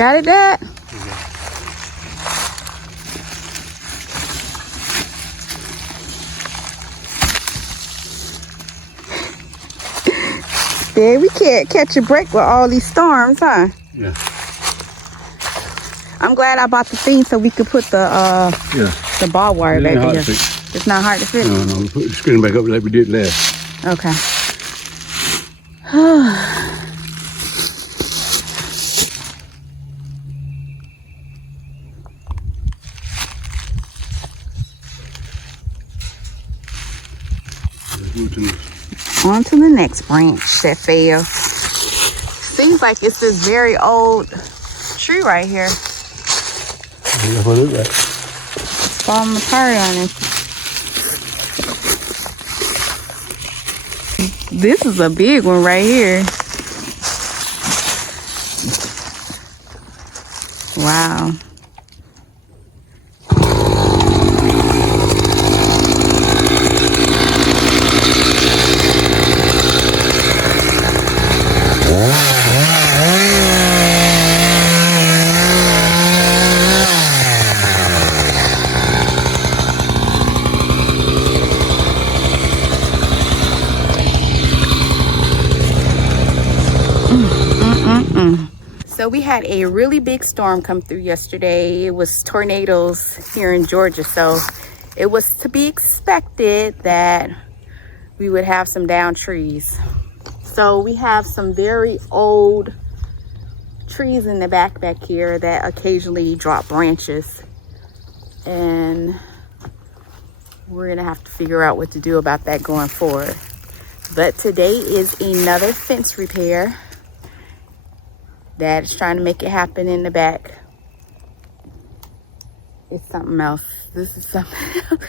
Got it, Dad? Yeah, we can't catch a break with all these storms, huh? Yeah. I'm glad I bought the thing so we could put the barbed wire back in here. It's not hard to fit. No, put the screen back up like we did last. Okay. On to the next branch that fell. Seems like it's this very old tree right here. That's what it looks like. It's falling apart on it. This is a big one right here. Wow. So we had a really big storm come through yesterday. It was tornadoes here in Georgia. So it was to be expected that we would have some downed trees. So we have some very old trees in the back here that occasionally drop branches. And we're gonna have to figure out what to do about that going forward. But today is another fence repair. Dad's trying to make it happen in the back. It's something else. This is something else.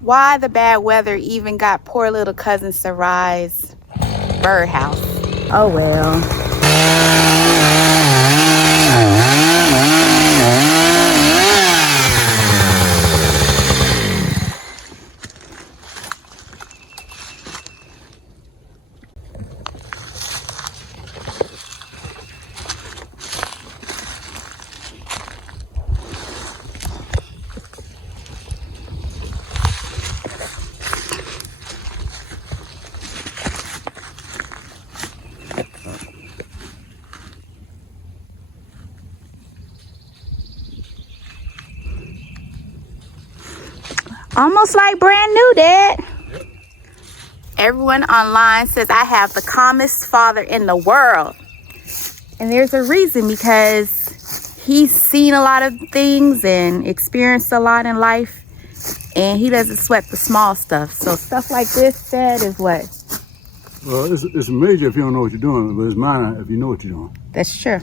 Why the bad weather even got poor little cousin Sarai's birdhouse. Oh well. Almost like brand new, Dad. Yep. Everyone online says I have the calmest father in the world. And there's a reason, because he's seen a lot of things and experienced a lot in life. And he doesn't sweat the small stuff. So stuff like this, Dad, is what? Well, it's major if you don't know what you're doing, but it's minor if you know what you're doing. That's true.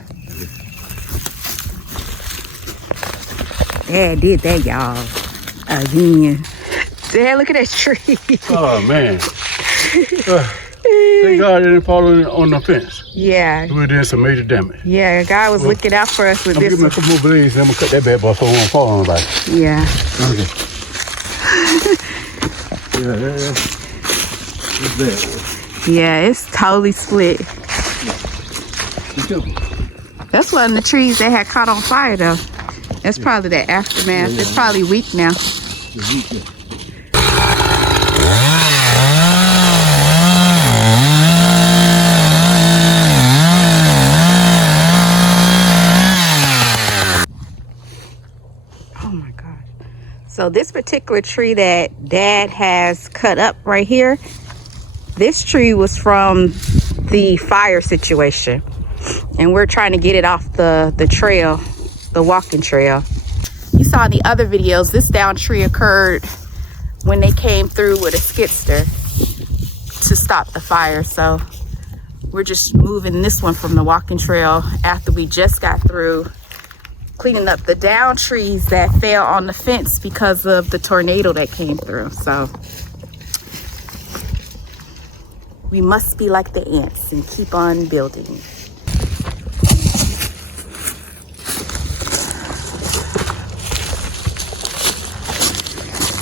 Dad did that, y'all. Again. Dad, look at that tree. Oh, man. Thank God it didn't fall on the fence. Yeah. We did some major damage. Yeah, God was looking out for us with this. I'm gonna give me a couple more blades and I'm gonna cut that bad boy so it won't fall on nobody. Yeah. Okay. Yeah, it's bad. Yeah, it's totally split. Be careful. That's one of the trees that had caught on fire, though. That's probably the aftermath. Yeah. It's probably weak now. It's weak, yeah. So this particular tree that Dad has cut up right here, this tree was from the fire situation. And we're trying to get it off the trail, the walking trail. You saw in the other videos, this down tree occurred when they came through with a skidster to stop the fire. So we're just moving this one from the walking trail after we just got through cleaning up the down trees that fell on the fence because of the tornado that came through. So we must be like the ants and keep on building.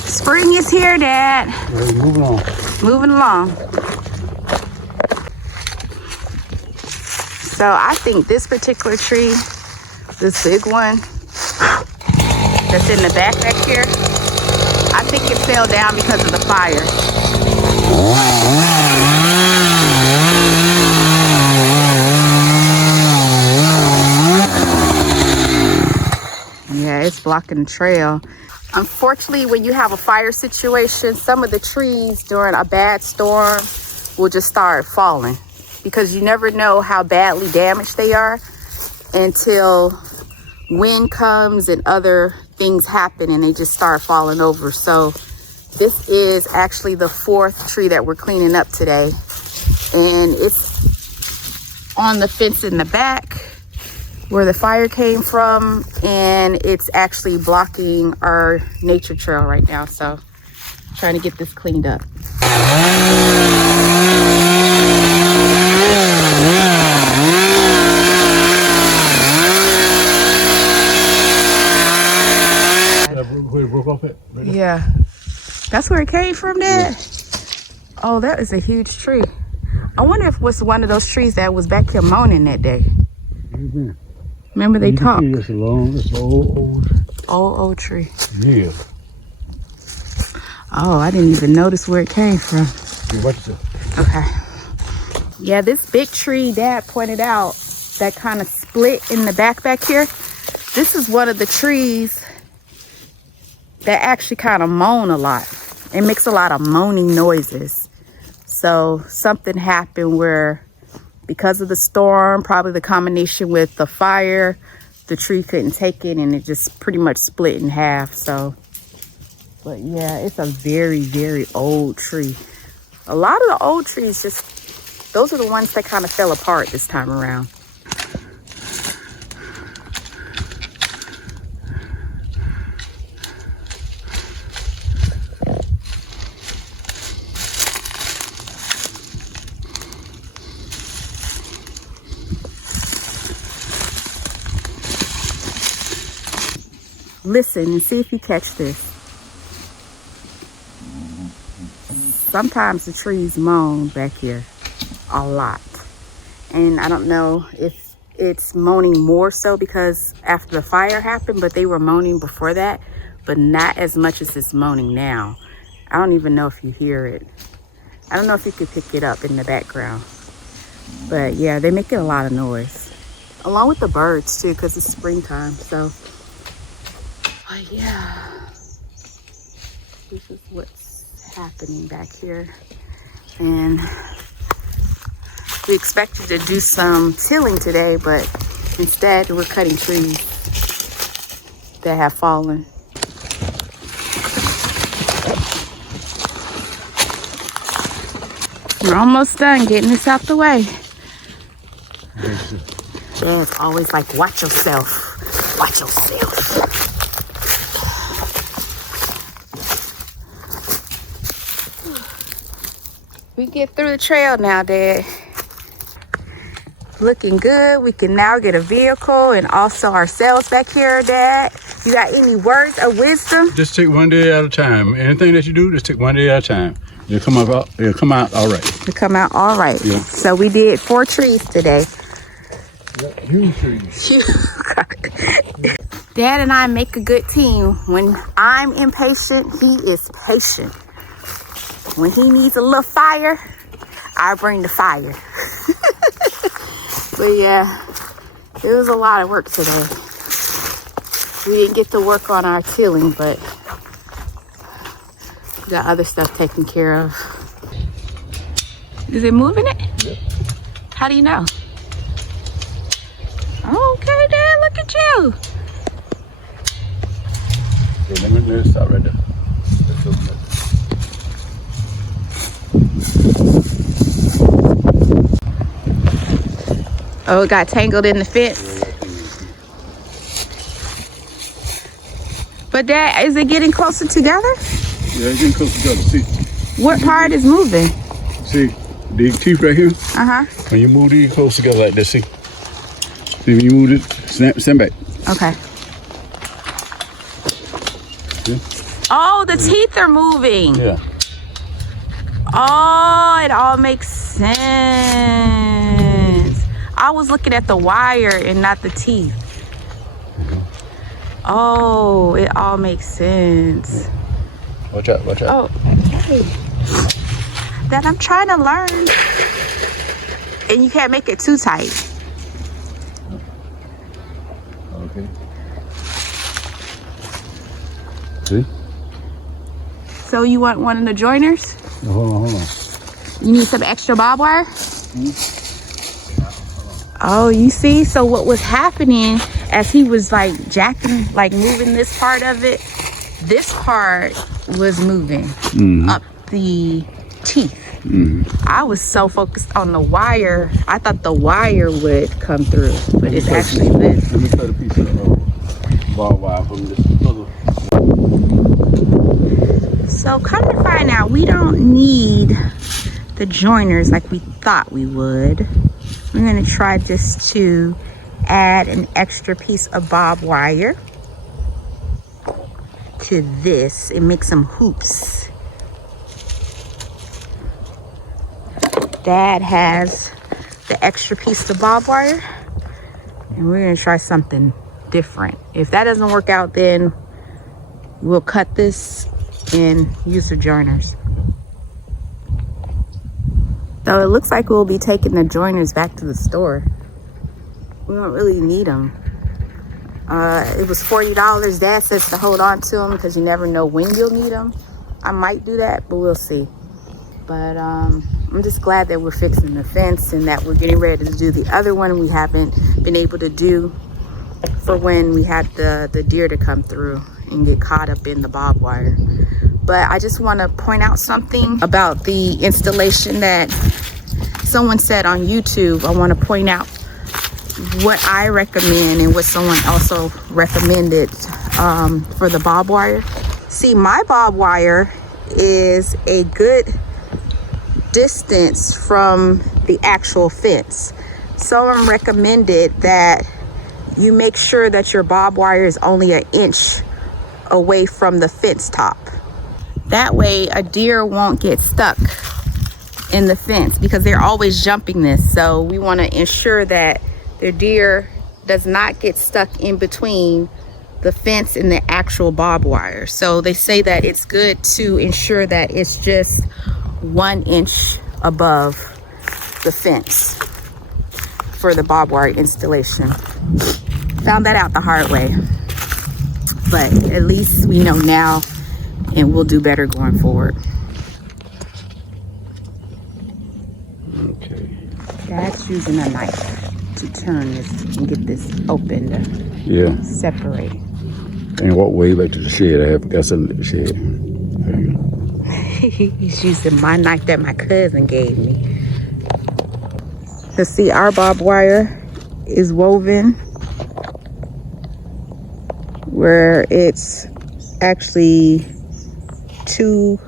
Spring is here, Dad. Right, moving on. Moving along. So I think this particular tree, this big one that's in the back here, I think it fell down because of the fire. Yeah, it's blocking the trail. Unfortunately, when you have a fire situation, some of the trees during a bad storm will just start falling because you never know how badly damaged they are until wind comes and other things happen and they just start falling over. So this is actually the 4th tree that we're cleaning up today, and it's on the fence in the back where the fire came from, and it's actually blocking our nature trail right now. So trying to get this cleaned up. Where it broke off at? Right there? Yeah, that's where it came from, Dad. Yeah. Oh, that is a huge tree. I wonder if it was one of those trees that was back here moaning that day. Mm-hmm. Remember they talked. It's a long, it's an old tree. Yeah. Oh, I didn't even notice where it came from. Yeah, watch yourself. Okay. Yeah, this big tree Dad pointed out that kind of split in the back here. This is one of the trees that actually kind of moan a lot. It makes a lot of moaning noises. So something happened where, because of the storm, probably the combination with the fire, the tree couldn't take it and it just pretty much split in half. So, but yeah, it's a very, very old tree. A lot of the old trees just, those are the ones that kind of fell apart this time around. Listen and see if you catch this. Sometimes the trees moan back here a lot. And I don't know if it's moaning more so because after the fire happened, but they were moaning before that, but not as much as it's moaning now. I don't even know if you hear it. I don't know if you could pick it up in the background. But yeah, they're making a lot of noise. Along with the birds too, because it's springtime, so. But yeah, this is what's happening back here. And we expected to do some tilling today, but instead we're cutting trees that have fallen. We're almost done getting this out the way. Dad's always like, watch yourself. Watch yourself. We get through the trail now, Dad. Looking good. We can now get a vehicle and also ourselves back here, Dad. You got any words of wisdom? Just take one day at a time. Anything that you do, just take one day at a time. It'll come out all right. It'll come out all right. Yeah. So we did 4 trees today. Yeah, huge trees. Dad and I make a good team. When I'm impatient, he is patient. When he needs a little fire, I bring the fire. But yeah, it was a lot of work today. We didn't get to work on our tilling, but Got other stuff taken care of. Is it moving it? Yep. How do you know? Okay, Dad, look at you. Okay, let me stop right there. Let's open it. Oh, it got tangled in the fence. But Dad, is it getting closer together? Yeah, it's getting close together. See? What part is moving? See? These teeth right here? Uh-huh. When you move these close together like this, see? See, when you move it, stand back. Okay. See? Oh, the teeth are moving. Yeah. Oh, it all makes sense. I was looking at the wire and not the teeth. Oh, it all makes sense. Watch out, watch out. Oh, okay. That I'm trying to learn. And you can't make it too tight. Okay. See? So you want one of the joiners? No, hold on. You need some extra barbed wire? Oh, you see? So what was happening as he was like jacking, like moving this part of it, this part was moving up the teeth. I was so focused on the wire. I thought the wire would come through, but it's actually this. Let me cut a piece of barbed wire from this other. So come to find out, we don't need the joiners like we thought we would. We're gonna try just to add an extra piece of barbed wire to this and make some hoops. Dad has the extra piece of barbed wire, and we're gonna try something different. If that doesn't work out, then we'll cut this and use the joiners. So it looks like we'll be taking the joiners back to the store. We don't really need them. It was $40. Dad says to hold on to them because you never know when you'll need them. I might do that, but we'll see. But I'm just glad that we're fixing the fence and that we're getting ready to do the other one we haven't been able to do for when we had the deer to come through and get caught up in the barbed wire. But I just want to point out something about the installation that someone said on YouTube. I want to point out what I recommend and what someone also recommended for the barbed wire. See, my barbed wire is a good distance from the actual fence. Someone recommended that you make sure that your barbed wire is only an inch away from the fence top. That way a deer won't get stuck in the fence because they're always jumping this. So we want to ensure that the deer does not get stuck in between the fence and the actual barbed wire. So they say that it's good to ensure that it's just 1 inch above the fence for the barbed wire installation. Found that out the hard way, but at least we know now and we'll do better going forward. Okay. Dad's using a knife to turn this and get this open to Yeah. separate. And walk way back to the shed. I have got something at the shed. There you go. He's using my knife that my cousin gave me. So see, our barbed wire is woven where it's actually 2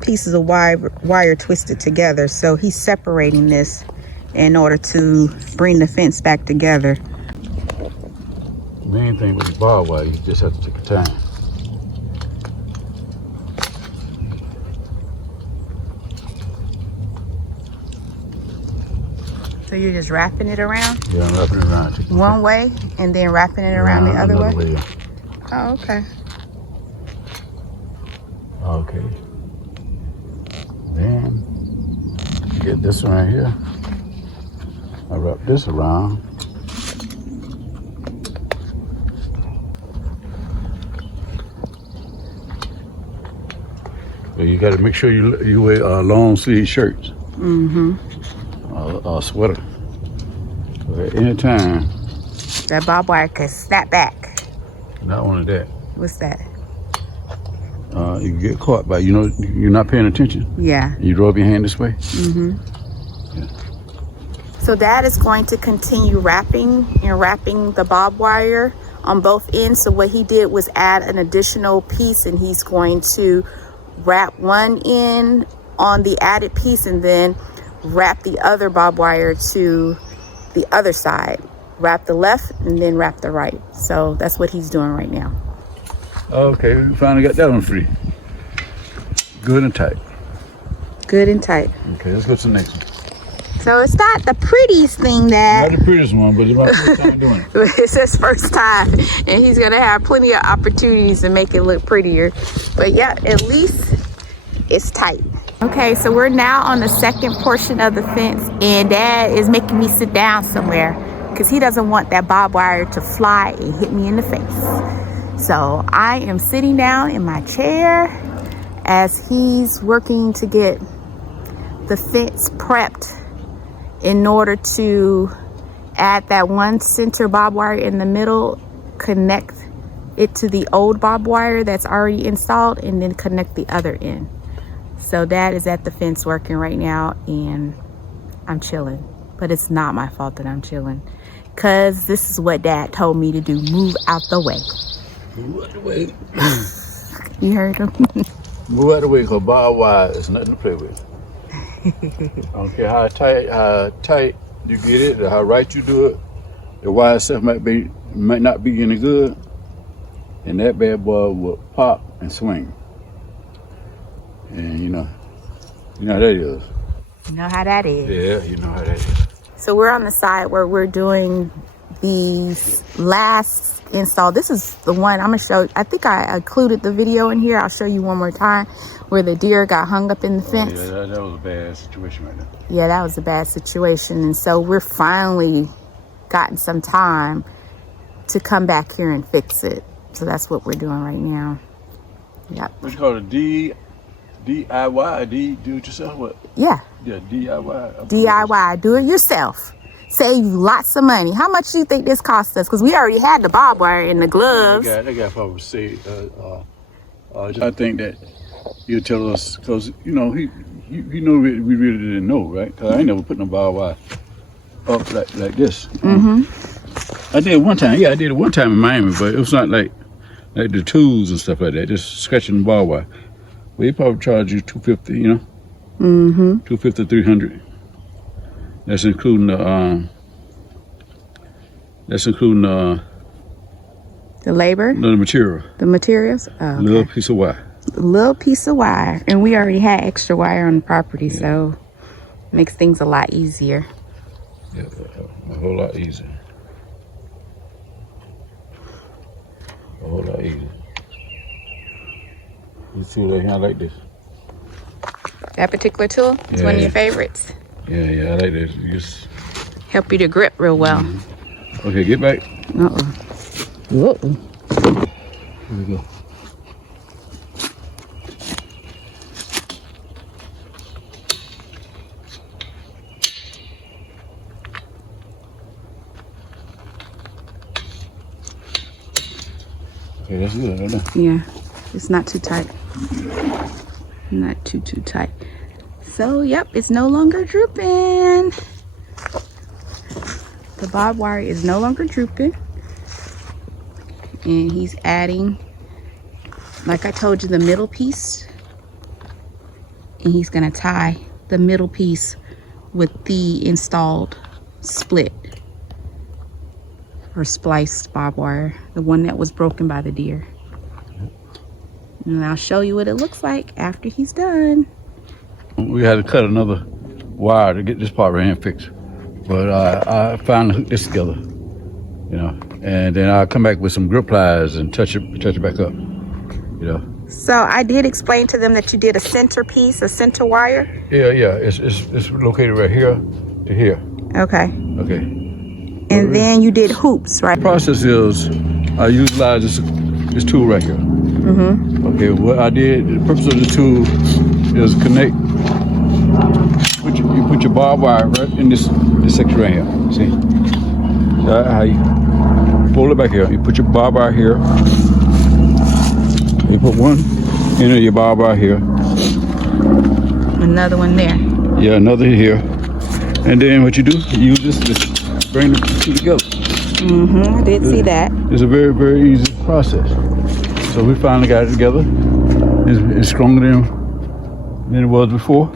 pieces of wire twisted together. So he's separating this in order to bring the fence back together. The main thing with the barbed wire, you just have to take your time. So you're just wrapping it around Yeah, I'm wrapping it around. one way and then wrapping it around the other way? Yeah. Oh, okay. Okay. Then get this one right here. I wrap this around. you got to make sure you wear long sleeve shirts. Or sweater. So at any time. That barbed wire could snap back. Not only that. What's that? You get caught by, you're not paying attention. Yeah. You drove your hand this way. Yeah. So Dad is going to continue wrapping the barbed wire on both ends. So what he did was add an additional piece, and he's going to wrap one end on the added piece and then wrap the other barbed wire to the other side. Wrap the left and then wrap the right. So that's what he's doing right now. Okay, we finally got that one free. Good and tight. Good and tight. Okay, let's go to the next one. So it's not the prettiest thing, Dad. Not the prettiest one, but it's my first time doing it. It's his first time, and he's gonna have plenty of opportunities to make it look prettier. But yeah, at least it's tight. Okay, so we're now on the second portion of the fence, and Dad is making me sit down somewhere because he doesn't want that barbed wire to fly and hit me in the face. So I am sitting down in my chair as he's working to get the fence prepped in order to add that one center barbed wire in the middle, connect it to the old barbed wire that's already installed, and then connect the other end. So Dad is at the fence working right now, and I'm chilling. But it's not my fault that I'm chilling, because this is what Dad told me to do. Move out the way. Move out the way. You heard him? Move out the way, because barbed wire is nothing to play with. I don't care how tight you get it, or how right you do it. The wire itself might not be any good, and that bad boy will pop and swing. And you know how that is. You know how that is. Yeah, you know how that is. So we're on the side where we're doing these last install. This is the one I'm gonna show. I think I included the video in here. I'll show you one more time where the deer got hung up in the fence. Yeah, that was a bad situation right there. Yeah, that was a bad situation. And so we're finally gotten some time to come back here and fix it. So that's what we're doing right now. Yep. What you call it? DIY? Do it yourself? What? Yeah. Yeah, DIY. DIY, do it yourself. Save you lots of money. How much do you think this cost us? Because we already had the barbed wire and the gloves. They got probably say. I think that he'll tell us, because he we really didn't know, right? Because I ain't never put no barbed wire up like this. I did one time. Yeah, I did it one time in Miami, but it was not like the tools and stuff like that. Just scratching the barbed wire. Well, he probably charge you $250, $250, $300. That's including the labor, the material, the materials. Oh, okay. Little piece of wire. Little piece of wire, and we already had extra wire on the property, so it makes things a lot easier. Yeah, a whole lot easier. A whole lot easier. This tool right here, I like this. That particular tool is one of your favorites. Yeah, I like this. You just help you to grip real well. Okay, get back. Whoa. Here we go. Okay, that's good, I know. Yeah, it's not too tight. Not too tight. So, yep, it's no longer drooping. The barbed wire is no longer drooping. And he's adding, like I told you, the middle piece. And he's gonna tie the middle piece with the installed split or spliced barbed wire, the one that was broken by the deer. And I'll show you what it looks like after he's done. We had to cut another wire to get this part right here fixed. But I finally hooked this together, and then I'll come back with some grip pliers and touch it back up, So I did explain to them that you did a center piece, a center wire. Yeah, it's located right here to here. Okay. And then you did hoops, right? The process is I utilize this tool right here. Okay, what I did, the purpose of the tool is connect. You put your barbed wire right in this section right here. See? How you pull it back here. You put your barbed wire here. You put one end of your barbed wire here. Another one there. Yeah, another here. And then what you do, you use this to bring the two together. I did see that. It's a very, very easy process. So we finally got it together. It's stronger than it was before.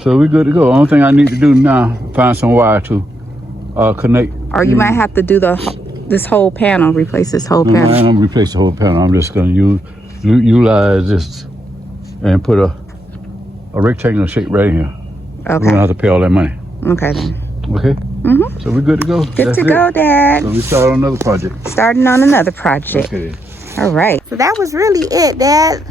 So we're good to go. Only thing I need to do now, find some wire to connect. Or you might have to do this whole panel, replace this whole panel. I'm gonna replace the whole panel. I'm just gonna utilize this and put a rectangular shape right here. Okay. We don't have to pay all that money. Okay then. Okay? So we're good to go. Good to go, Dad. So we start on another project. Starting on another project. Okay. All right. So that was really it, Dad.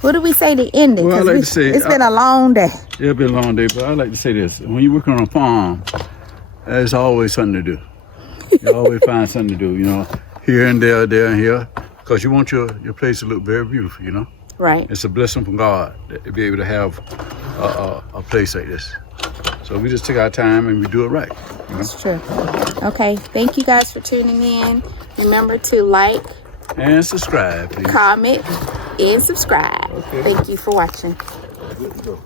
What do we say to end it? Well, I like to say it's been a long day. It's been a long day, but I like to say this. When you're working on a farm, there's always something to do. You always find something to do, you know, here and there and here, because you want your place to look very beautiful, you know. Right. It's a blessing from God to be able to have a place like this. So we just take our time and we do it right. You know? That's true. Okay. Thank you guys for tuning in. Remember to like and subscribe, please. comment, and subscribe. Okay. Thank you for watching. Good to go.